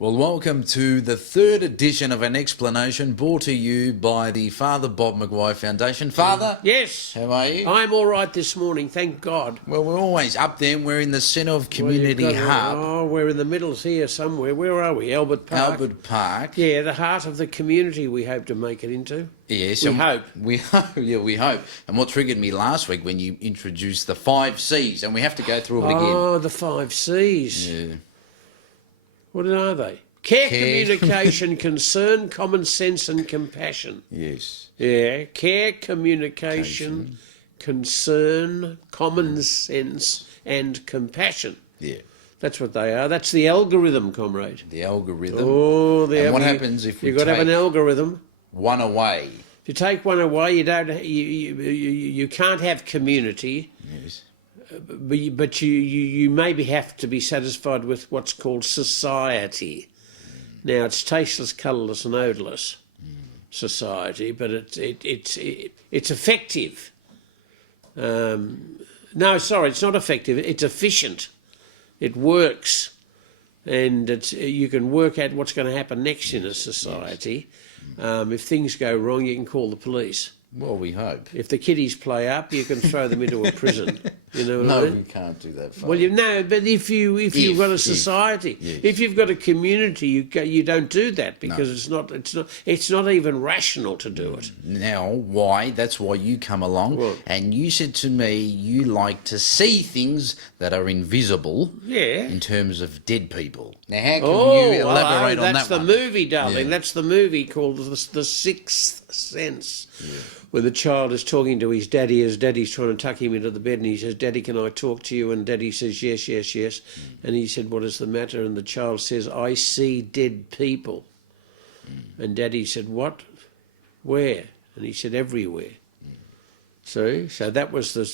Well, welcome to the third edition of an explanation brought to you by the Father Bob Maguire Foundation. Father? Yes. How are you? I'm all right this morning, thank God. Well, we're always up there. We're in the centre of Community Hub. Oh, we're in the middle here somewhere. Where are we? Albert Park? Albert Park. Yeah, the heart of the community we hope to make it into. Yes. We hope. We hope, yeah, we hope. And what triggered me last week when you introduced the 5 C's, and we have to go through it again. Oh, the 5 C's. Yeah. What are they? Care, communication, concern, common sense and compassion. Yes. Yeah, care, communication, concern, common sense and compassion. Yeah. That's what they are. That's the algorithm, comrade. The algorithm. Oh, and what happens if we you've got to have an algorithm? one away? If you take one away, you can't have community. Yes. But you maybe have to be satisfied with what's called society. Now it's tasteless, colourless, and odourless society, but it's effective. No, sorry, it's not effective. It's efficient. It works, and you can work out what's going to happen next in a society. If things go wrong, you can call the police. Well, we hope. If the kiddies play up, you can throw them into a prison. You know what I mean? No, we can't do that. Well, but if you've got a society, yes. if you've got a community, you don't do that because it's not even rational to do it. Now, why? That's why you come along, Well, and you said to me you like to see things that are invisible. Yeah. In terms of dead people. Now, how can you elaborate on that? That's the one? movie, darling. Yeah. That's the movie called The Sixth Sense. Yeah. Where the child is talking to his daddy as daddy's trying to tuck him into the bed, and he says, "Daddy, can I talk to you?" And daddy says, "Yes, yes, yes." And he said, "What is the matter?" And the child says, "I see dead people." And daddy said, "What? Where?" And he said, "Everywhere." So that was the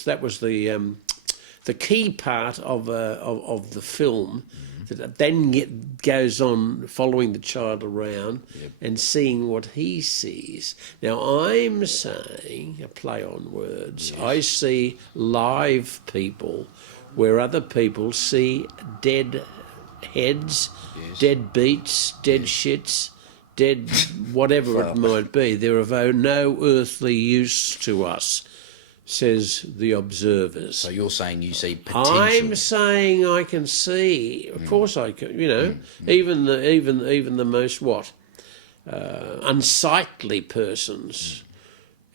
key part of the film. That then goes on following the child around and seeing what he sees. Now, I'm saying, a play on words, I see live people where other people see dead heads, dead beats, dead shits, dead whatever it might be. They're of no earthly use to us, says the observers. So you're saying you see potential. I'm saying I can see. Of course I can. You know, even the most unsightly persons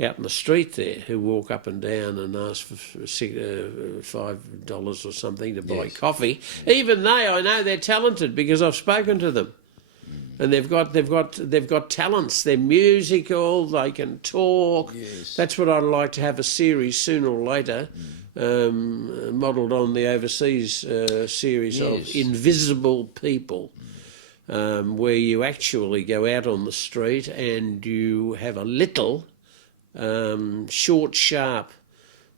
out in the street there who walk up and down and ask for $5 or something to buy coffee. Even they, I know they're talented because I've spoken to them. And they've got talents. They're musical. They can talk. Yes. That's what I'd like to have a series sooner or later, modelled on the overseas series of Invisible People, where you actually go out on the street and you have a little short, sharp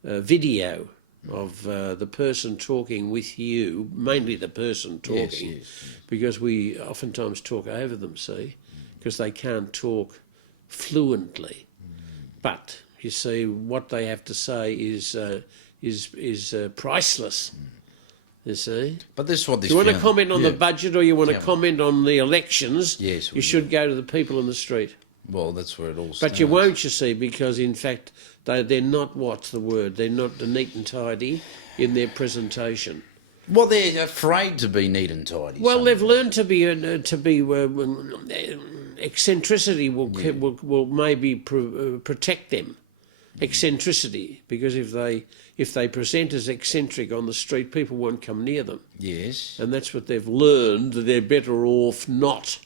video of the person talking with you, mainly the person talking, because we oftentimes talk over them, see, because they can't talk fluently. But you see, what they have to say is priceless. You see. But this is what this. You want to comment on the budget, or you want to comment on the elections? Yes, you should go to the people in the street. Well, that's where it all starts. But you won't, you see, because in fact they're not, what's the word? They're not neat and tidy in their presentation. Well, they're afraid to be neat and tidy. Well, they've learned to be eccentricity will maybe protect them. Eccentricity, because if they present as eccentric on the street, people won't come near them. Yes. And that's what they've learned, that they're better off not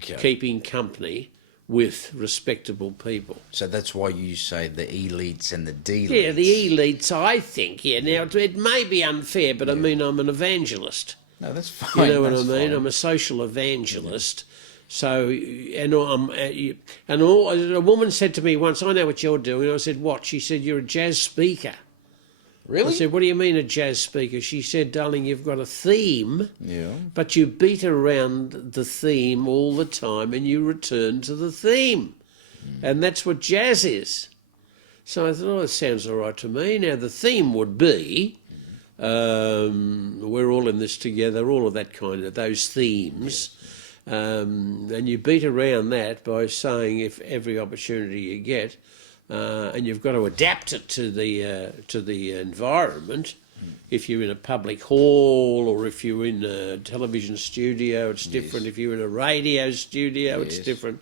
keeping company with respectable people. So that's why you say the elites and the D-elites. Yeah, the elites, I think. Yeah, now it may be unfair, but I mean, I'm an evangelist. No, that's fine. You know what I mean? I'm a social evangelist. So, a woman said to me once, "I know what you're doing." I said, "What?" She said, "You're a jazz speaker." Really? I said, "What do you mean a jazz speaker?" She said, "Darling, you've got a theme, but you beat around the theme all the time and you return to the theme. And that's what jazz is." So I thought, it sounds all right to me. Now, the theme would be, we're all in this together, all of that kind of, those themes. and you beat around that by saying if every opportunity you get, and you've got to adapt it to the environment. If you're in a public hall or if you're in a television studio, it's different. If you're in a radio studio, it's different.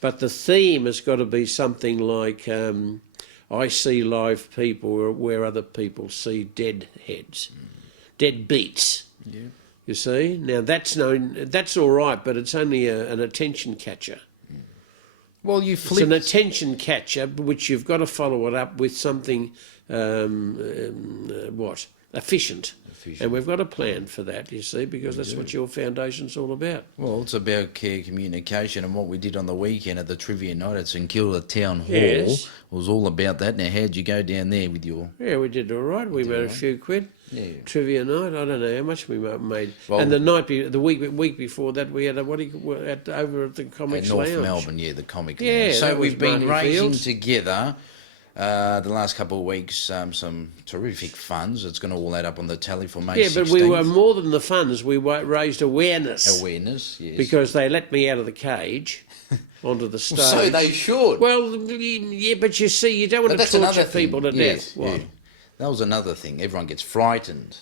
But the theme has got to be something like, I see live people where other people see dead heads, dead beats. Yeah. You see? Now that's all right, but it's only an attention catcher. Well, it's an attention catcher, which you've got to follow it up with something, efficient. And we've got a plan for that, you see, because that's what your foundation's all about. Well, it's about care communication, and what we did on the weekend at the trivia night at St Kilda Town Hall was all about that. Now, how'd you go down there with your... Yeah, we did all right. We made a few quid. Yeah. Trivia night, I don't know how much we made. Well, and the week before that, we had over at the Comics North Lounge. Melbourne, the Comic Lounge. So we've been raising together the last couple of weeks some terrific funds. It's going to all add up on the tally for May 16th. Yeah, but we were more than the funds. We raised awareness. Awareness, yes. Because they let me out of the cage onto the stage. So they should. Well, yeah, but you see, you don't want to torture people to death. What? Yeah. That was another thing. Everyone gets frightened.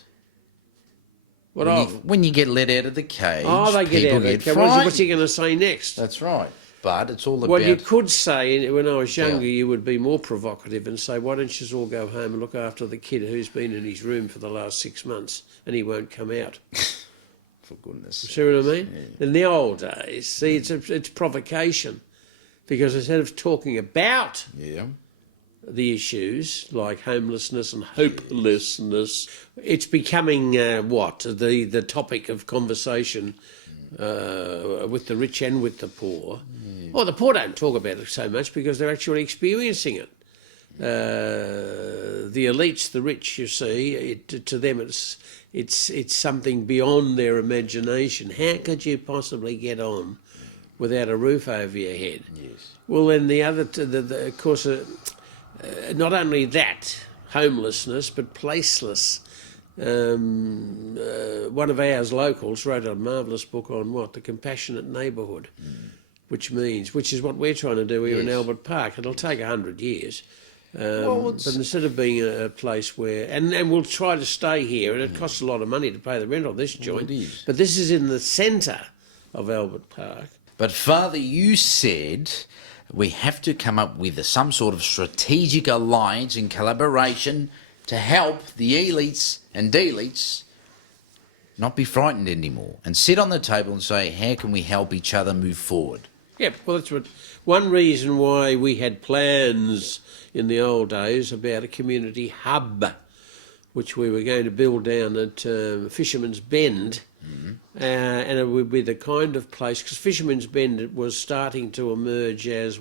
What when you get let out of the cage, they get out of the cage. What's he going to say next? That's right. But it's all about... Well, you could say, when I was younger, you would be more provocative and say, why don't you all go home and look after the kid who's been in his room for the last 6 months and he won't come out? For goodness sake. See what I mean? Yeah. In the old days, see, it's provocation. Because instead of talking about the issues like homelessness and hopelessness, it's becoming the topic of conversation with the rich and with the poor. Well, the poor don't talk about it so much because they're actually experiencing it. The elites, the rich, you see, to them it's something beyond their imagination. How could you possibly get on without a roof over your head? Yes. Well, then of course, not only that, homelessness, but placeless. One of ours locals wrote a marvellous book on the compassionate neighbourhood, which is what we're trying to do here in Albert Park. It'll take 100 years. But instead of being a place where... And we'll try to stay here, and it costs a lot of money to pay the rent on this joint. It is. But this is in the centre of Albert Park. But, Father, you said we have to come up with some sort of strategic alliance and collaboration to help the elites and deletes not be frightened anymore and sit on the table and say, how can we help each other move forward? Yeah, well, that's one reason why we had plans in the old days about a community hub, which we were going to build down at Fisherman's Bend, and it would be the kind of place, because Fisherman's Bend was starting to emerge as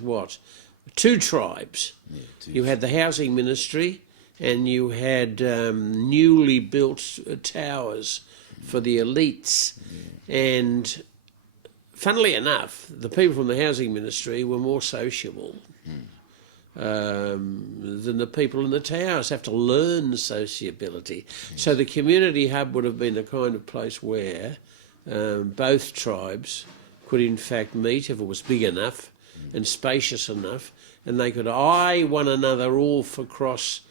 two tribes. Yeah, you had the housing ministry, and you had newly built towers for the elites. Yeah. And funnily enough, the people from the housing ministry were more sociable than the people in the towers. Have to learn sociability. Yes. So the community hub would have been the kind of place where both tribes could in fact meet if it was big enough and spacious enough, and they could eye one another off across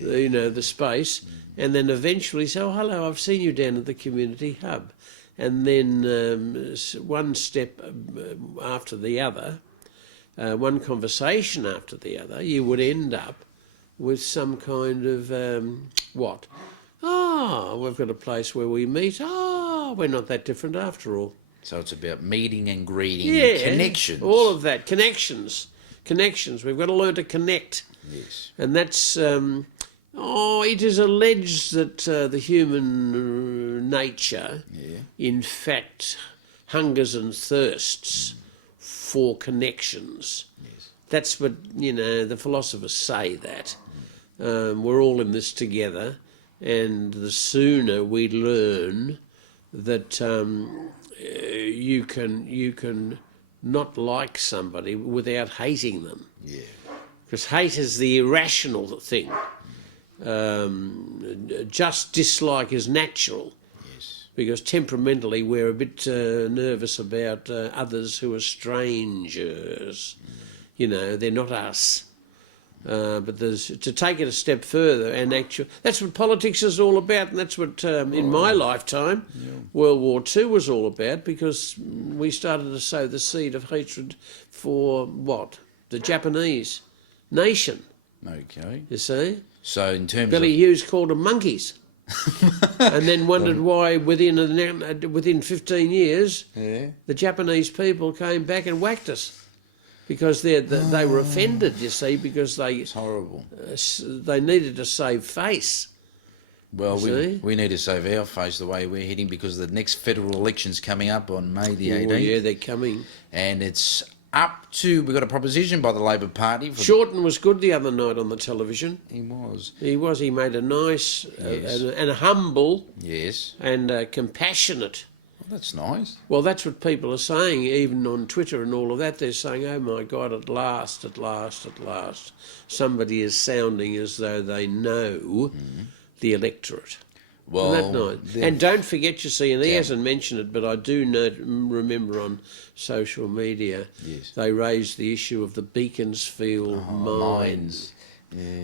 the space, and then eventually say, oh, hello, I've seen you down at the community hub. And then one step after the other, one conversation after the other, you would end up with some kind of, we've got a place where we meet. We're not that different after all. So it's about meeting and greeting and connections. All of that. Connections. We've got to learn to connect. Yes. And that's... it is alleged that the human nature, in fact, hungers and thirsts for connections. Yes. That's what, the philosophers say that. We're all in this together, and the sooner we learn that you can not like somebody without hating them. Yeah. Because hate is the irrational thing. Just dislike is natural. Yes. because temperamentally we're a bit nervous about others who are strangers. You know, they're not us. But to take it a step further and that's what politics is all about, and that's what in my lifetime World War II was all about, because we started to sow the seed of hatred for the Japanese nation. Okay. You see, So in terms Billy Hughes called them monkeys, and then wondered why within 15 years the Japanese people came back and whacked us. Because they were offended, you see, because it's horrible. They needed to save face. Well, we need to save our face the way we're heading, because the next federal election's coming up on May the 18th. Oh, yeah, they're coming. And it's up to, we've got a proposition by the Labor Party. Shorten was good the other night on the television. He was. He made a nice and humble and compassionate. That's nice. Well, that's what people are saying, even on Twitter and all of that. They're saying, oh, my God, at last, somebody is sounding as though they know the electorate. Well, and don't forget, you see, and he hasn't mentioned it, but I do remember on social media, they raised the issue of the Beaconsfield mines.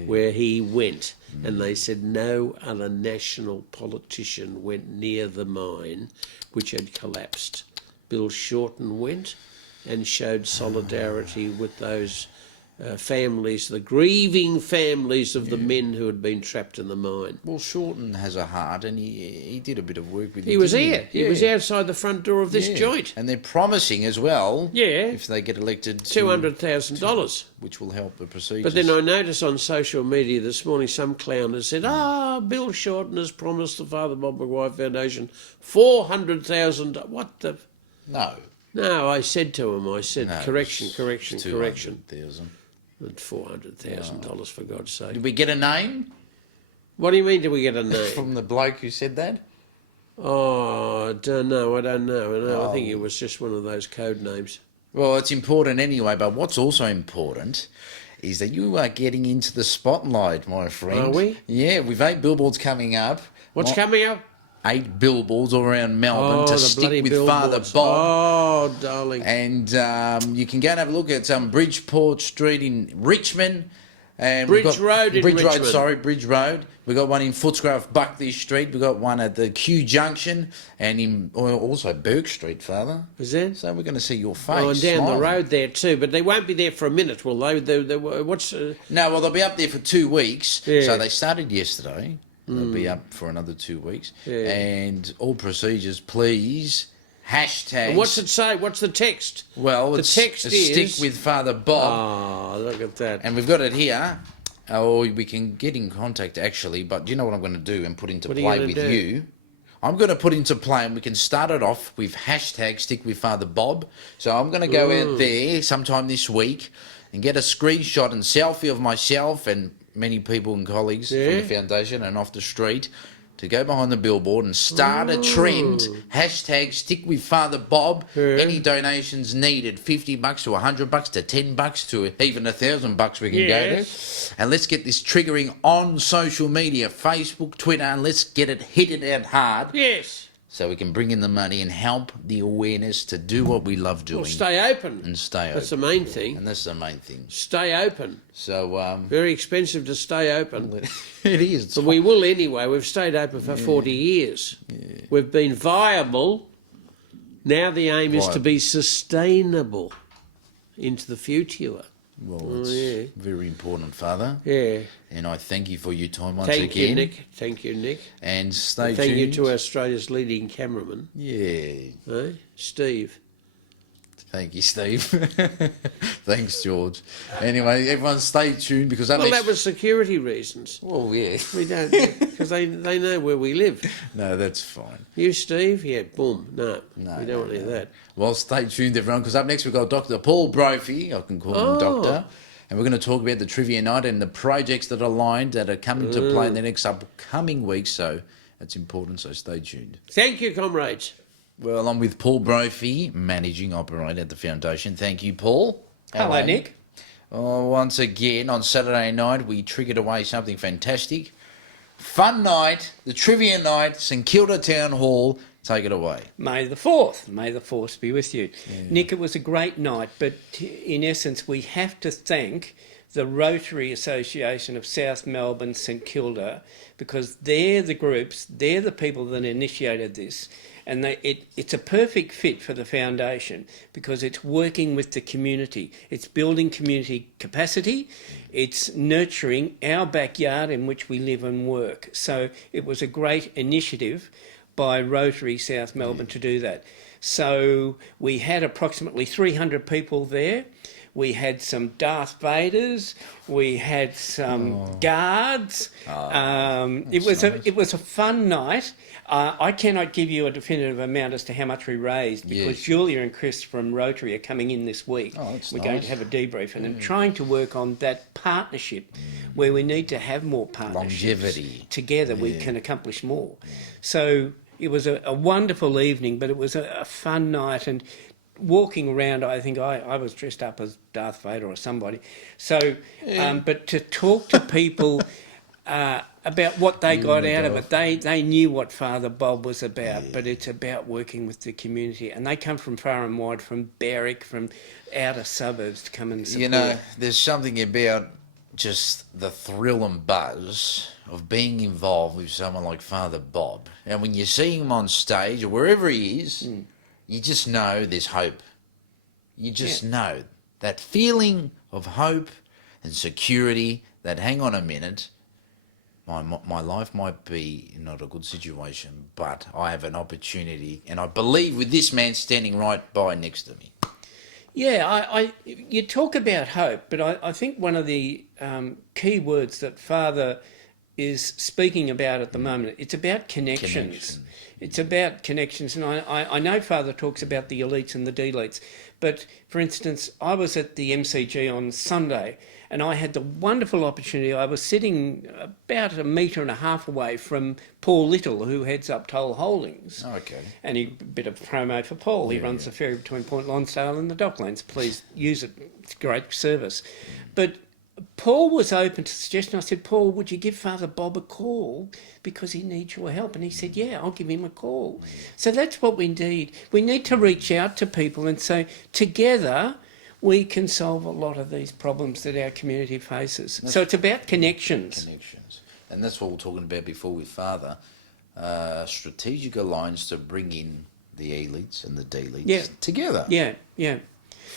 Where he went, and they said no other national politician went near the mine which had collapsed. Bill Shorten went and showed solidarity with those families, the grieving families of the men who had been trapped in the mine. Well, Shorten has a heart, and he did a bit of work with it. He was here. He was outside the front door of this joint. And they're promising as well, if they get elected, $200,000. Which will help the procedures. But then I noticed on social media this morning some clown has said, Bill Shorten has promised the Father Bob Maguire Foundation $400,000. What the... No, I said to him, correction. $200,000. $400,000 for God's sake. Did we get a name? What do you mean, did we get a name? From the bloke who said that? Oh, I don't know. No, I think it was just one of those code names. Well, it's important anyway, but what's also important is that you are getting into the spotlight, my friend. Are we? Yeah, we've 8 billboards coming up. What's coming up? 8 billboards all around Melbourne to stick with Father Bob. Oh, darling. And you can go and have a look at Bridgeport Street in Richmond. And Bridge Road. We've got one in Footscray, Buckley Street. We've got one at the Q Junction, and also Burke Street, Father. Is there? So we're going to see your face. Oh, and down the road there too, but they won't be there for a minute, will they? No, well, they'll be up there for 2 weeks. Yeah. So they started yesterday. They'll be up for another 2 weeks. Yeah. And all procedures, please, hashtags. And what's it say? What's the text? Well, the text is... Stick with Father Bob. Oh, look at that. And we've got it here. Or we can get in contact, actually. But do you know what I'm going to do and put into play with you? I'm going to put into play, and we can start it off with hashtag Stick with Father Bob. So I'm going to go out there sometime this week and get a screenshot and selfie of myself and many people and colleagues from the foundation and off the street to go behind the billboard and start a trend. Hashtag Stick with Father Bob. Any donations needed, $50 to $100 to $10 to even $1,000 we can go to. And let's get this triggering on social media, Facebook, Twitter, and let's get it hit it out hard. Yes. So we can bring in the money and help the awareness to do what we love doing. Well, stay open. And stay open. That's the main thing. And that's the main thing. Stay open. So very expensive to stay open. It is. But we will anyway. We've stayed open for 40 years. Yeah. We've been viable. Now the aim is to be sustainable into the future. Well, it's very important, Father. Yeah. And I thank you for your time once again. Thank you, Nick. And stay tuned. Thank you to Australia's leading cameraman. Yeah. Steve. Thank you, Steve. Thanks, George. Anyway, everyone stay tuned because... Well, that was security reasons. Well, yeah. We don't... Because they know where we live. No, that's fine. You, Steve? Yeah, boom. No, we don't want any of that. Well, stay tuned, everyone, because up next we've got Dr. Paul Brophy. I can call him Doctor. And we're going to talk about the trivia night and the projects that are lined that are coming to play in the next upcoming weeks. So it's important, so stay tuned. Thank you, comrades. Well, I'm with Paul Brophy, Managing Operator at the Foundation. Thank you, Paul. Hello, Nick. Once again, on Saturday night, we triggered away something fantastic. Fun night, the trivia night, St Kilda Town Hall, Take it away. May the 4th. May the 4th be with you. Yeah. Nick, it was a great night, but in essence, we have to thank the Rotary Association of South Melbourne, St Kilda, because they're the groups, they're the people that initiated this, and it's a perfect fit for the foundation because it's working with the community. It's building community capacity. It's nurturing our backyard in which we live and work. So it was a great initiative by Rotary South Melbourne to do that. So we had approximately 300 people there. We had some Darth Vaders. We had some guards. It was a fun night. I cannot give you a definitive amount as to how much we raised because Julia and Chris from Rotary are coming in this week. We're going to have a debrief and I'm trying to work on that partnership where we need to have more partnerships. Longevity. Together we can accomplish more. So it was a wonderful evening, but it was a fun night, and walking around, I think I was dressed up as Darth Vader or somebody. So, but to talk to people about what they got out of it, they knew what Father Bob was about, but it's about working with the community. And they come from far and wide, from Berwick, from outer suburbs to come and support. You know, there's something about just the thrill and buzz of being involved with someone like Father Bob. And when you see him on stage or wherever he is, you just know there's hope. You just know that feeling of hope and security that, hang on a minute, my life might be in not a good situation, but I have an opportunity, and I believe with this man standing right by next to me. Yeah, you talk about hope, but I think one of the key words that Father is speaking about at the moment, it's about connections. It's about connections, and I know Father talks about the elites and the deletes, but for instance, I was at the MCG on Sunday, and I had the wonderful opportunity. I was sitting about 1.5 meters away from Paul Little, who heads up Toll Holdings. Okay. And a bit of promo for Paul. He runs the ferry between Point Lonsdale and the Docklands. Please use it. It's a great service. But Paul was open to suggestion. I said, Paul, would you give Father Bob a call because he needs your help? And he said, yeah, I'll give him a call. So that's what we need. We need to reach out to people and say, together we can solve a lot of these problems that our community faces. So it's about connections. Connections. And that's what we were talking about before with Father. Strategic alliance to bring in the elites and the deletes together. Yeah.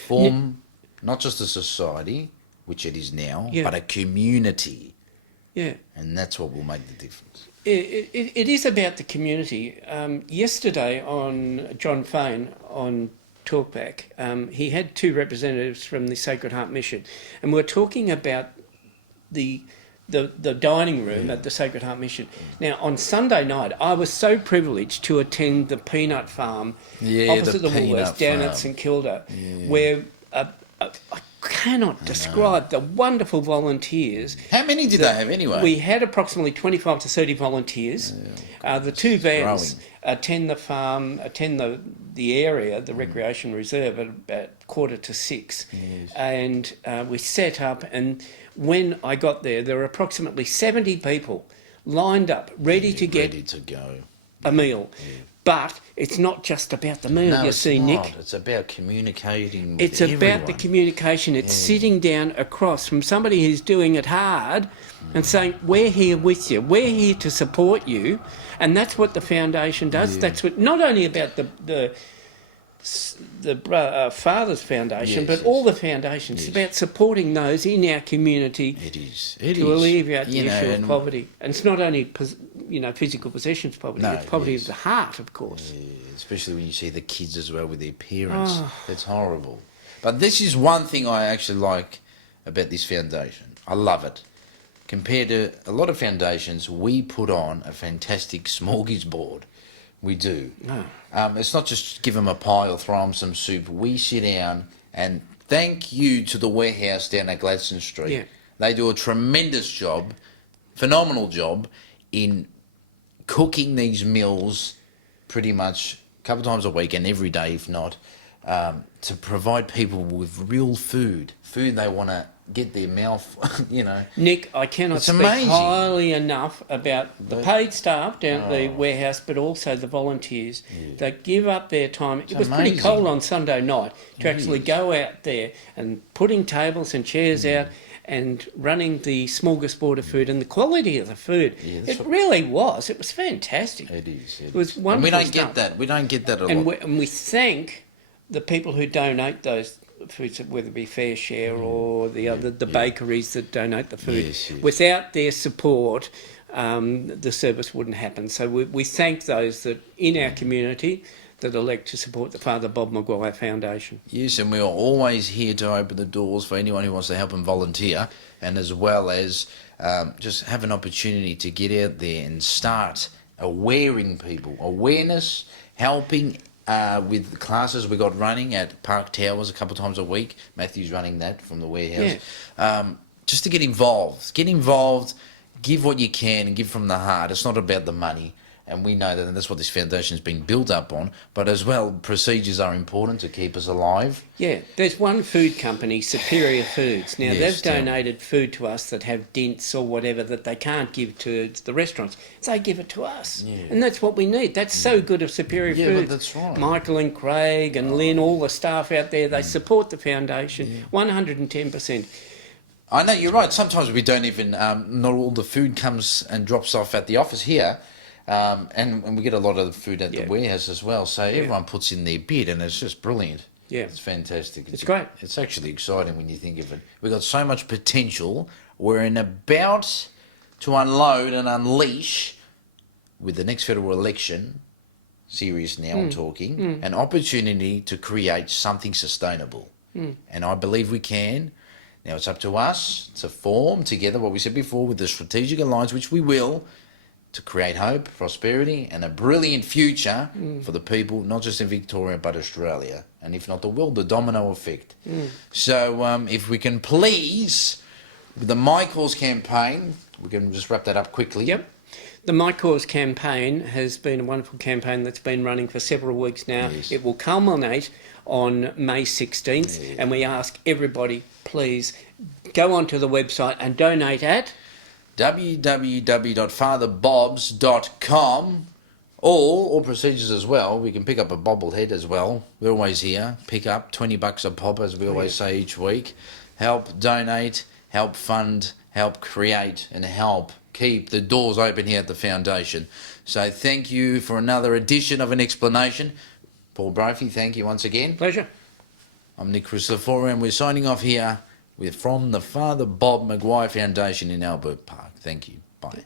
Form not just a society, which it is now, but a community. Yeah. And that's what will make the difference. It is about the community. Yesterday on John Fane on Talkback, he had 2 representatives from the Sacred Heart Mission, and we're talking about the dining room at the Sacred Heart Mission. Now, on Sunday night, I was so privileged to attend the peanut farm opposite the Woolworths down at St Kilda, where I cannot describe the wonderful volunteers. How many did they have anyway? We had approximately 25 to 30 volunteers. The 2 vans attend the farm, attend the area, the recreation reserve, at about 5:45. And we set up, and when I got there, there were approximately 70 people lined up, ready to go a meal. But it's not just about the meal, you see, Nick. It's about communicating with It's about the communication. It's sitting down across from somebody who's doing it hard and saying, we're here with you. We're here to support you. And that's what the foundation does. That's what, not only about the Father's Foundation, but all the foundations. It's about supporting those in our community to alleviate the issue of poverty. And it's not only physical possessions poverty, it's poverty of the heart, of course. Yeah, especially when you see the kids as well with their parents. It's horrible. But this is one thing I actually like about this foundation. I love it. Compared to a lot of foundations, we put on a fantastic smorgasbord. We do. It's not just give them a pie or throw them some soup. We sit down, and thank you to the warehouse down at Gladstone Street. Yeah. They do a tremendous job, phenomenal job, in cooking these meals pretty much a couple of times a week and every day, if not. to provide people with real food they want to get their mouth, you know. Nick, I cannot It's speak amazing. highly enough about the paid staff down at the warehouse, but also the volunteers that give up their time. It was pretty amazing. cold on Sunday night to actually go out there and putting tables and chairs out and running the smorgasbord of food and the quality of the food. It really was. It was fantastic. It is. It was wonderful. And we don't stuff. get that. We don't get that a lot. And we thank the people who donate those foods, whether it be Fair Share or the bakeries that donate the food. Yes. Without their support, the service wouldn't happen. So we thank those that in our community that elect to support the Father Bob Maguire Foundation. Yes, and we are always here to open the doors for anyone who wants to help and volunteer, and as well as just have an opportunity to get out there and start awareness, helping with the classes we got running at Park Towers a couple of times a week. Matthew's running that from the warehouse. Just to get involved, give what you can and give from the heart. It's not about the money. And we know that, and that's what this foundation has been built up on. But as well, procedures are important to keep us alive. Yeah, there's one food company, Superior Foods. Now, Yes, they've donated food to us that have dents or whatever that they can't give to the restaurants. They give it to us. Yeah. And that's what we need. That's so good of Superior Yeah, Foods. but that's right. Michael and Craig and Lynn, all the staff out there, they support the foundation 110%. I know, you're right. Sometimes we don't even, not all the food comes and drops off at the office here. And we get a lot of the food at the warehouse as well. So everyone puts in their bid, and it's just brilliant. Yeah. It's fantastic. It's great. It's actually exciting when you think of it. We've got so much potential. We're about to unload and unleash, with the next federal election, serious now I'm talking, an opportunity to create something sustainable. And I believe we can. Now it's up to us to form together what we said before with the strategic alliance, which we will, to create hope, prosperity, and a brilliant future for the people, not just in Victoria, but Australia, and if not the world, the domino effect. So if we can please, with the My Cause campaign, we can just wrap that up quickly. Yep. The My Cause campaign has been a wonderful campaign that's been running for several weeks now. Yes. It will culminate on May 16th, and we ask everybody, please, go onto the website and donate at www.fatherbobs.com. All procedures as well. We can pick up a bobblehead as well. We're always here. Pick up $20 a pop, as we always say each week. Help donate, help fund, help create, and help keep the doors open here at the foundation. So thank you for another edition of An Explanation. Paul Brophy, thank you once again. Pleasure. I'm Nick Christoforou, and we're signing off here from the Father Bob Maguire Foundation in Albert Park. Thank you. Bye.